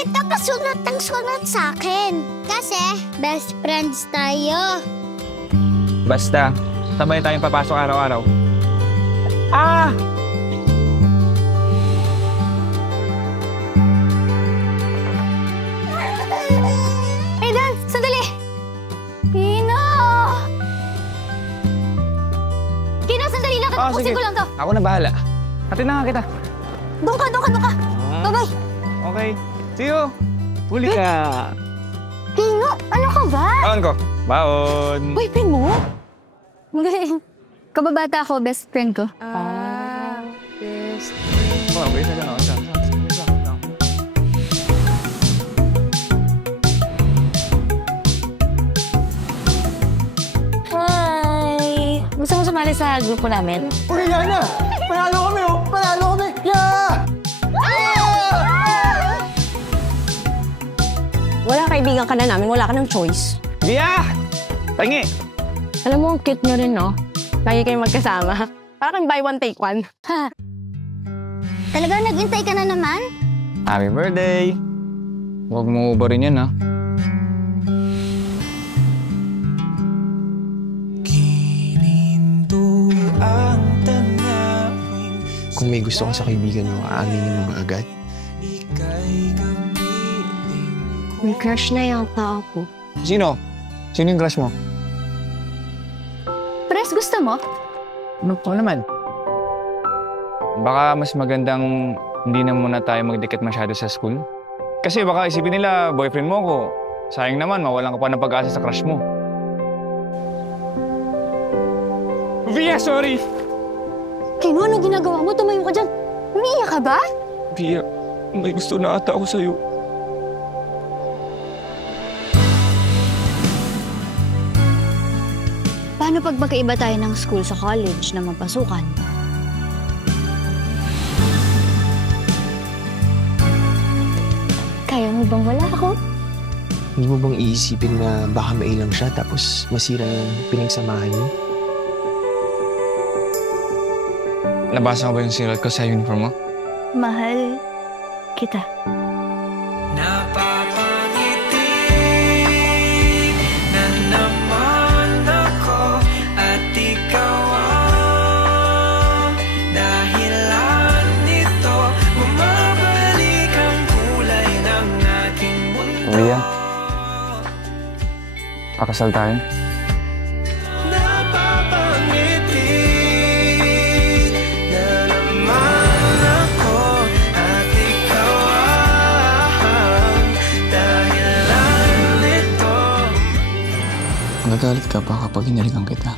Bakit ka pa sunod ng sunod sa akin? Kasi best friends tayo. Basta, sabay tayong papasok araw-araw. Ah! Hey, Dan! Sandali! Kino! Kino, sandali lang. Tapusin ko lang to. Ako na bahala. Hatid na nga kita. Doon ka. Bye-bye. Okay. See you. Huli ka. Kino, ano ka ba? Baon ko. Baon. Boyfriend mo? Magaling. Kababata ko, best friend ko. Best friend. Oh, wait na lang. Hi! Gusto mo sumali sa grupo namin? Uy, Yana! Panalo kami, oh! Panalo kami! Yeah! Wala kaibigan ka na namin, wala ka ng choice. Gia! Tangi! Alam mo, ang cute nyo rin, no? Lagi kayong magkasama. Parang buy one, take one. Ha? Talaga nag-intay ka na naman? Happy birthday! Huwag mo ubarin yan, ha? Kung may gusto ka sa kaibigan mo, aaminin mo ba agad? May crush na yata ako. Sino? Sino yung crush mo? Pres, gusto mo? Ano po naman? Baka mas magandang hindi na muna tayo magdikit masyado sa school. Kasi baka isipin nila, boyfriend mo ko. Sayang naman, mawalan ka pa ng pag-asa sa crush mo. Via, sorry! Kino, ano ginagawa mo? Tumayo ka dyan. Umiiyak ka ba? Via, may gusto na ata ako sa'yo. Paano pag magkaiba tayo ng school sa college na mapasukan? Kaya mo bang wala ako? Hindi mo bang iisipin na baka mailang siya tapos masira yung pinagsamahan niyo? Nabasa ko ba yung sinulat ko sa uniform mo? Mahal kita. Napapangiti na naman ako at ikaw ang dahilan nito. Bumabalik ang kulay ng aking mundo. Via, pakasal tayo. Magagalit ka ba kapag hinalikan kita?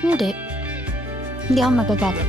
Hindi. Hindi ako magagalit.